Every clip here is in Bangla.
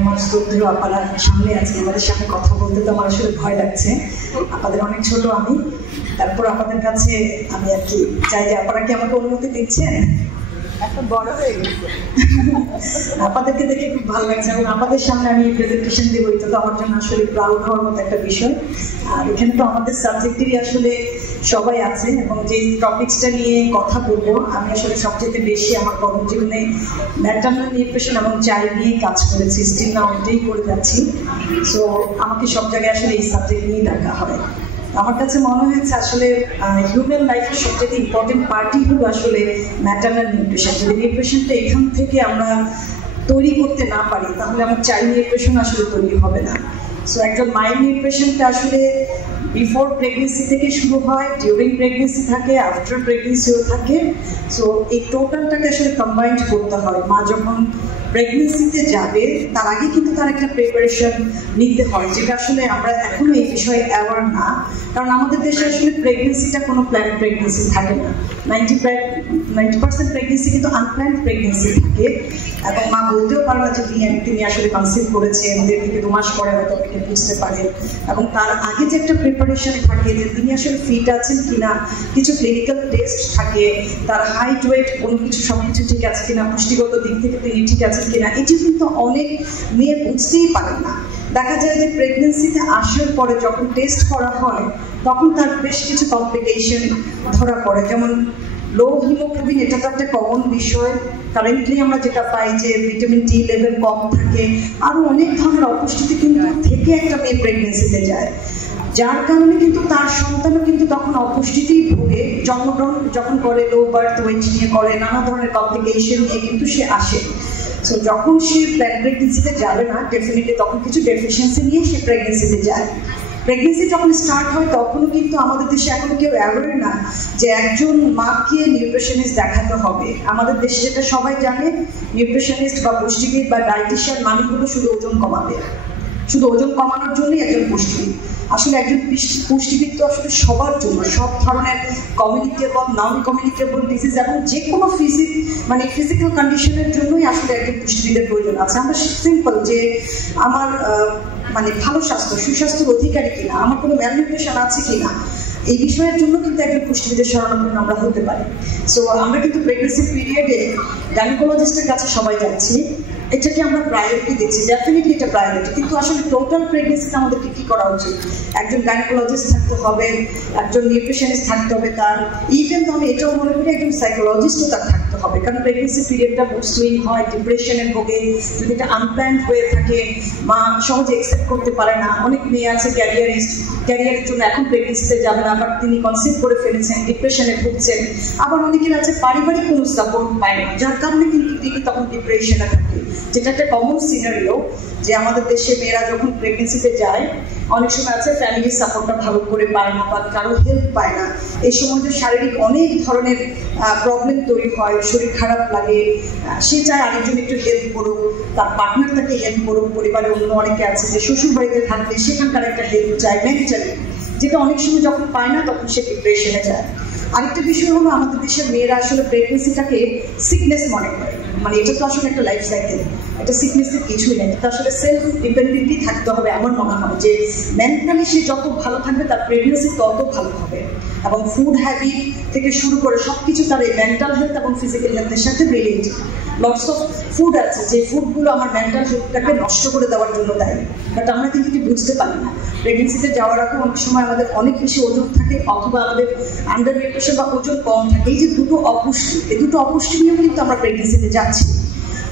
আমার শ্রদ্ধেয় আপারা সামনে আছে, আমাদের সামনে কথা বলতে তো আমার আসলে ভয় লাগছে। আপনাদের অনেক ছোট আমি, তারপর আপনাদের কাছে আমি আর কি চাই যে আপনারা কি আমাকে অনুমতি দিচ্ছেন? এত বড় হয়ে গেছে, আপনাদেরকে দেখে খুব ভালো লাগছে এবং আপনাদের সামনে আমি প্রেজেন্টেশন দেবো, এটা তো আমার জন্য আসলে প্রাউড হওয়ার মতো একটা বিষয়। আর এখানে তো আমাদের সাবজেক্টেরই আসলে সবাই আছে এবং যে টপিক্সটা নিয়ে কথা বলবো আমি আসলে সবচেয়ে বেশি আমার কর্মজীবনে ম্যাটারনাল নিউট্রিশন এবং চাইল্ড নিয়ে কাজ করেছি, স্টিল না ওইটাই করে যাচ্ছি। সো আমাকে সব জায়গায় আসলে এই সাবজেক্ট নিয়ে দেখা হয়। আমার কাছে মনে হয়েছে আসলে হিউম্যান লাইফের সবচেয়ে ইম্পর্টেন্ট পার্টই হলো আসলে ম্যাটারনাল নিউট্রিশন। যদি নিউট্রিশনটা এখান থেকে আমরা তৈরি করতে না পারি তাহলে আমার চাইল্ড নিউট্রিশন আসলে তৈরি হবে না। সো একজন মায়ের নিউট্রিশনটা আসলে বিফোর প্রেগনেন্সি থেকে শুরু হয়, ডিউরিং প্রেগনেন্সি থাকে, আফটার প্রেগনেন্সিও থাকে। সো এই টোটালটাকে আসলে কম্বাইন্ড করতে হয়। মা যখন প্রেগনেন্সিতে যাবে তার আগে কিন্তু তার একটা প্রিপারেশন নিতে হয়, যেটা আসলে আমরা এখনো এই বিষয়ে অ্যাওয়ার না। কারণ আমাদের দেশে আসলে প্রেগনেন্সিটা কোনো প্ল্যান প্রেগনেন্সি থাকে না। 90% প্রেগনেন্সি কিন্তু আনপ্ল্যান্ড প্রেগনেন্সি থাকে এবং মা বলতেও পারে না যে তিনি আসলে কনসিভ করেছেন, 1.5 থেকে 2 মাস পরে হয়তো আপনি বুঝতে পারেন। এবং তার আগে যে একটা প্রিপারেশন থাকে যে তিনি আসলে ফিট আছেন কিনা, কিছু ক্লিনিক্যাল টেস্ট থাকে, তার হাইট ওয়েট কোনো কিছু সবকিছু ঠিক আছে কিনা, পুষ্টিগত দিক থেকে তিনি ঠিক আছেন কিনা, এটি কিন্তু অনেক মেয়ে বুঝতেই পারে না। দেখা যায় যে প্রেগনেন্সিতে আসার পরে যখন টেস্ট করা হয় তখন তার বেশ কিছু কমপ্লিকেশন ধরা পড়ে, যেমন লো হিমোগ্লোবিন, এটা তো একটা কমন বিষয়। কারেন্টলি আমরা যেটা পাই যে ভিটামিন ডি লেভেল কম থাকে, আরও অনেক ধরনের অপুষ্টিতে কিন্তু থেকে একটা মেয়ে প্রেগনেন্সিতে যায়, যার কারণে কিন্তু তার সন্তানও কিন্তু তখন অপুষ্টিতেই ভোগে। জন্মগ্রহণ যখন করে লো বার্থ ওয়েট নিয়ে করে, নানা ধরনের কমপ্লিকেশন নিয়ে কিন্তু সে আসে। সো যখন সে প্রেগনেন্সিতে যাবে না ডেফিনেটলি তখন কিছু ডেফিসিয়েন্সি নিয়ে সে প্রেগনেন্সিতে যায়। প্রেগনেন্সি যখন স্টার্ট হয় তখনও কিন্তু আমাদের দেশে এখনো কেউ অ্যাওয়ার না যে একজন মাকে নিউট্রিশনিস্ট দেখাতে হবে। আমাদের দেশে যেটা সবাই জানে, নিউট্রিশনিস্ট বা পুষ্টিবিদ বা ডায়েটিশিয়ান মানে হলো শুধু ওজন কমাবে, শুধু ওজন কমানোর জন্যই একজন পুষ্টিবিদ। আসলে একজন পুষ্টিবিদ তো আসলে সবার জন্য, সব ধরনের কমিউনিকেবল, নন কমিউনিকেবল ডিজিজ এবং যে কোনো ফিজিক্যাল কন্ডিশনের জন্যই আসলে একজন পুষ্টিবিদের প্রয়োজন আছে। আমরা সিম্পল যে আমার ভালো স্বাস্থ্য, সুস্বাস্থ্যের অধিকারী কিনা, আমার কোনো ম্যালনিউট্রিশন আছে কিনা, এই বিষয়ের জন্য কিন্তু একজন পুষ্টিবিদের শরণাপন্ন আমরা হতে পারি। সো আমরা কিন্তু প্রেগনেন্সি পিরিয়ডে গাইনোকোলজিস্টের কাছে সবাই যাচ্ছি, এটাকে আমরা প্রায়োরিটি দিচ্ছি, ডেফিনেটলি এটা প্রায়োরিটি। কিন্তু আসলে টোটাল প্রেগনেন্সিতে আমাদেরকে কী করা উচিত? একজন গাইনোকোলজিস্ট থাকতে হবে, একজন নিউট্রিশনিস্ট থাকতে হবে, তার ইভেন তো আমি এটাও মনে করি একজন সাইকোলজিস্টও তার থাকতে হবে। কারণ প্রেগনেন্সি পিরিয়ডটা মুড সুইং হয়, ডিপ্রেশনের ভোগে, যদি এটা আনপ্ল্যান্ড হয়ে থাকে, মা সহজে অ্যাকসেপ্ট করতে পারে না। অনেক মেয়ে আছে ক্যারিয়ারের জন্য এখন প্রেগনেন্সিতে যাবে না, বাট তিনি কনসিভ করে ফেলেছেন, ডিপ্রেশনে ভুগছেন। আবার অনেকের আছে পারিবারিক কোনো সাপোর্ট পায় না, যার কারণে কিন্তু তিনি তখন ডিপ্রেশনে থাকে, যেটা একটা কমন সিনারিও যে আমাদের দেশে মেয়েরা যখন প্রেগনেন্সিতে যায় অনেক সময় আছে ফ্যামিলির সাপোর্টটা ভালো করে পায় না বা কারো হেল্প পায় না। এই সময় যে শারীরিক অনেক ধরনের প্রবলেম তৈরি হয়, শরীর খারাপ লাগে, সে চায় আরেকজন একটু হেল্প করুক, তার পার্টনার তাকে হেল্প করুক। পরিবারে অন্য অনেকে আছে যে শ্বশুর বাড়িতে থাকলে সেখানকার একটা হেল্প চায় মেন্টালি, যেটা অনেক সময় যখন পায় না তখন সে ডিপ্রেশনে যায়। আরেকটা বিষয় হলো আমাদের দেশের মেয়েরা আসলে প্রেগনেন্সিটাকে সিকনেস মনে করে, এটা তো আসলে একটা লাইফ সাইকেল, এটা সিকনেসের কিছুই নেই। এটা আসলে সেলফ ডিপেন্ডেন্টলি থাকতে হবে। আমার মনে হয় যে মেন্টালি সে যত ভালো থাকবে তার প্রেগনেন্সি তত ভালো হবে, এবং ফুড হ্যাবিট থেকে শুরু করে সব কিছু তার এই মেন্টাল হেলথ এবং ফিজিক্যাল হেলথের সাথে রিলেটেড। লটস অফ ফুড আছে যে ফুডগুলো আমার মেন্টাল হেলথটাকে নষ্ট করে দেওয়ার জন্য দেয়, বাট আমরা কিন্তু কি বুঝতে পারি না। প্রেগনেন্সিতে যাওয়ার আগে অনেক সময় আমাদের অনেক বেশি ওজন থাকে, অথবা আমাদের আন্ডার নিউট্রিশন বা ওজন কম থাকে। এই যে দুটো অপুষ্টি, এই দুটো অপুষ্টি নিয়েও কিন্তু আমরা প্রেগনেন্সিতে যাচ্ছি।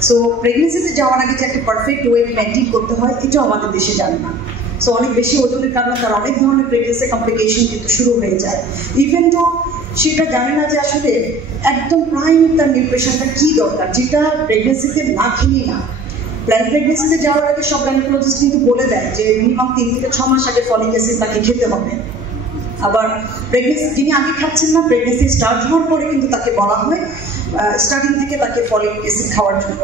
সো প্রেগনেন্সিতে যাওয়ার আগে যে একটা পারফেক্ট ওয়েট মেনটেন করতে হয় এটাও আমাদের দেশে জানে না। সো অনেক বেশি ওজনের কারণে তার অনেক ধরনের প্রেগনেন্সি কমপ্লিকেশন কিন্তু শুরু হয়ে যায়। ইভেন তো সেটা জানে না যে আসলে একদম প্রাইম তার নিউট্রিশনটা কী দরকার, যেটা প্রেগনেন্সিতে না খেলেই না। প্ল্যান প্রেগনেন্সিতে যাওয়ার আগে সব গাইনোকোলজিস্ট কিন্তু বলে দেয় যে মিনিমাম 3 থেকে 6 মাস আগে ফলিক অ্যাসিড তাকে খেতে হবে। আবার প্রেগনেন্সি যিনি আগে খাচ্ছেন না, প্রেগনেন্সি স্টার্ট হওয়ার পরে কিন্তু তাকে বলা হয় স্টার্টিং থেকে তাকে ফলিক অ্যাসিড খাওয়ার জন্য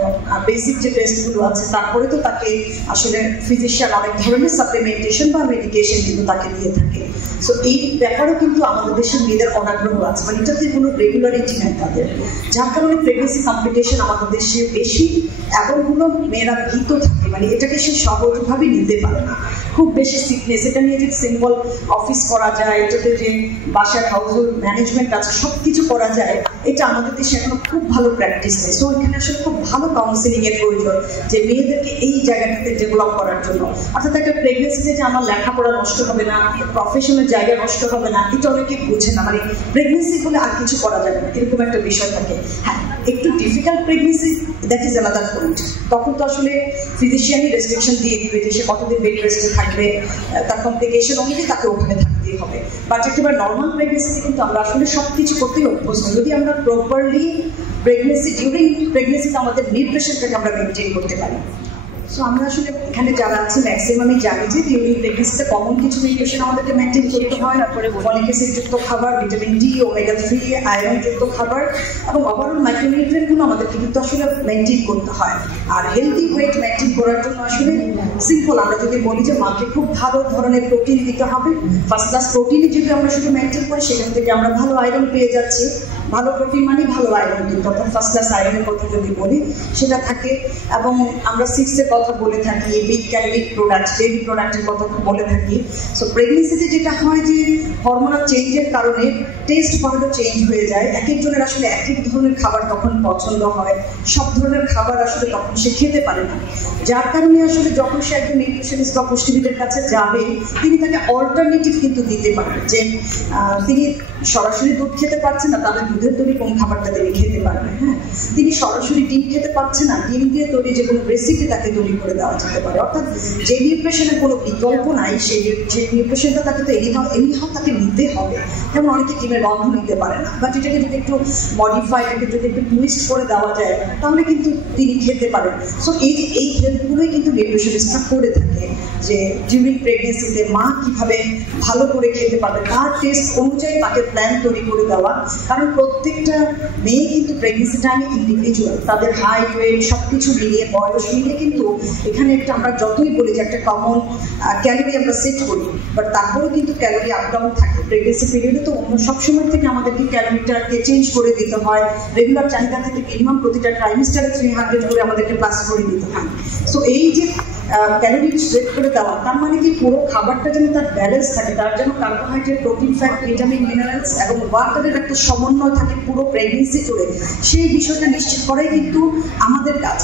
বেসিক যে টেস্টগুলো আছে, তারপরে তো তাকে আসলে ফিজিশিয়ান অনেক ধরনের সাপ্লিমেন্টেশন বা মেডিকেশন কিন্তু তাকে দিয়ে থাকে। সো এই ব্যাপারেও কিন্তু আমাদের দেশের মেয়েদের অনাগ্রহ আছে, এটাতে কোনো রেগুলারিটি নেই তাদের, যার কারণে প্রেগনেন্সি কমপ্লিকেশন আমাদের দেশে বেশি এবং হলো মেয়েরা ভীত থাকে, মানে এটাকে সে সহজভাবে নিতে পারে না। খুব বেশি সিকনেস, এটা নিয়ে যে সিম্পল অফিস করা যায়, এটাতে যে বাসার হাউসহোল্ড ম্যানেজমেন্ট আছে সব কিছু করা যায়, এটা আমাদের দেশে এখনো খুব ভালো প্র্যাকটিস নেই। সো এখানে আসলে খুব ভালো কাউন্সিলিং এর প্রয়োজন যে মেয়েদেরকে এই জায়গাটাতে ডেভেলপ করার জন্য। অর্থাৎ একটা প্রেগনেন্সিতে যে আমার লেখাপড়া নষ্ট হবে না, প্রফেশনাল জায়গা নষ্ট হবে না, এটা অনেকে বুঝে না। মানে প্রেগনেন্সি হলে আর কিছু করা যাবে না এরকম একটা বিষয় থাকে। হ্যাঁ, একটু ডিফিকাল্ট প্রেগনেন্সি, দ্যাট ইজ আলাদা পয়েন্ট। তখন তো আসলে ফিজিশিয়ানই রেস্ট্রিকশন দিয়ে দিবে যে সে কতদিন বেড রেস্টে থাকবে, তার কমপ্লিকেশন অনুযায়ী তাকে ওখানে থাকতেই হবে। বাট একেবারে নর্মাল প্রেগনেন্সিতে কিন্তু আমরা আসলে সব কিছু করতেই অভ্যস্ত যদি আমরা প্রপারলি প্রেগনেন্সি ডিউরিং প্রেগনেন্সিতে আমাদের নিউট্রিশনটাকে আমরা মেনটেন করতে পারি। সো আমরা আসলে এখানে যারা আছে ম্যাক্সিমাম আমি জানি যে ডিউরিং প্রেগনেন্সিতে কমন কিছু নিউট্রিশন আমাদেরকে মেনটেন করতে হয়। তারপরে ফলিক অ্যাসিড যুক্ত খাবার, ভিটামিন ডি, ওমেগা 3, আয়রন যুক্ত খাবার এবং ওভারঅল মাইক্রোনিউট্রিয়েন্টগুলো আমাদেরকে কিন্তু আসলে মেনটেন করতে হয়। আর হেলদি ওয়েট মেনটেন করার জন্য আসলে সিম্পল আমরা যদি বলি যে মাকে খুব ভালো ধরনের প্রোটিন দিতে হবে, ফার্স্ট ক্লাস প্রোটিনই যদি আমরা শুধু মেনটেন করি সেখান থেকে আমরা ভালো আয়রন পেয়ে যাচ্ছি। ভালো প্রোটিন মানে ভালো আয়রন, কিন্তু অর্থাৎ ফার্স্ট ক্লাস আয়রনের কথা যদি বলি সেটা থাকে। এবং আমরা 6 কথা বলে থাকি, বিগ ক্যালোরিক প্রোডাক্ট, ডেইরি প্রোডাক্টের কথা বলে থাকি। সো প্রেগনেন্সিতে যেটা হয় যে হরমোনাল চেঞ্জের কারণে টেস্ট বড্ড চেঞ্জ হয়ে যায়। এক একজনের আসলে এক এক ধরনের খাবার তখন পছন্দ হয়, সব ধরনের খাবার আসলে তখন সে খেতে পারে না। যার কারণে আসলে যখন সে একজন নিউট্রিশনিস্ট বা পুষ্টিবিদের কাছে যাবে তিনি তাকে অল্টারনেটিভ কিন্তু দিতে পারবেন যে তিনি সরাসরি দুধ খেতে পারছেন না, তাহলে দুধের তৈরি কোন খাবারটা তিনি খেতে পারবেন। হ্যাঁ, তিনি সরাসরি ডিম খেতে পারছেন না, ডিম দিয়ে তৈরি যে কোনো রেসিপি তাকে তৈরি করে দেওয়া যেতে পারে। অর্থাৎ যে নিউট্রিশনের কোনো বিকল্প নাই সেই নিউট্রিশনটা তাকে তো এনিহাও তাকে নিতে হবে। যেমন অনেকে ডিমের গন্ধ নিতে পারে না, বাট এটাকে যদি একটু মডিফাই, এটাকে যদি একটু টুইস্ট করে দেওয়া যায় তাহলে কিন্তু তিনি খেতে পারেন। সো এই হেল্পগুলোই কিন্তু নিউট্রিশনিস্টরা করে থাকে যে ডিউরিং প্রেগনেন্সিতে মা কিভাবে ভালো করে খেতে পারবে তার টেস্ট অনুযায়ী তাকে প্ল্যান তৈরি করে দেওয়া। কারণ প্রত্যেকটা মেয়ে কিন্তু প্রেগনেন্সি টাইমে ইন্ডিভিজুয়াল, তাদের হাইট ওয়েট সব কিছু মিলিয়ে বয়স মিলিয়ে কিন্তু এখানে একটা আমরা যতই বলি যে একটা কমন ক্যালোরি আমরা সেট করি, বাট তারপরেও কিন্তু ক্যালোরি আপ ডাউন থাকে। প্রেগনেন্সি পিরিয়ডে তো অন্য সব সময় থেকে আমাদেরকে ক্যালোরিটাকে চেঞ্জ করে দিতে হয়। রেগুলার চাহিদা থেকে মিনিমাম প্রতিটা ট্রাইমিস্টারে 300 করে আমাদেরকে প্লাস করে দিতে হয়। সো এই যে ক্যালোরি সেট করে দেওয়া তার মানে কি পুরো খাবারটা যেন তার ব্যালেন্স থাকে, তার যেন carbohydrate, protein, fat, vitamin, minerals এবং ওয়াটারের একটা সমন্বয় থাকে পুরো প্রেগনেন্সি জুড়ে, সেই বিষয়টা নিশ্চিত করাই কিন্তু আমাদের কাজ।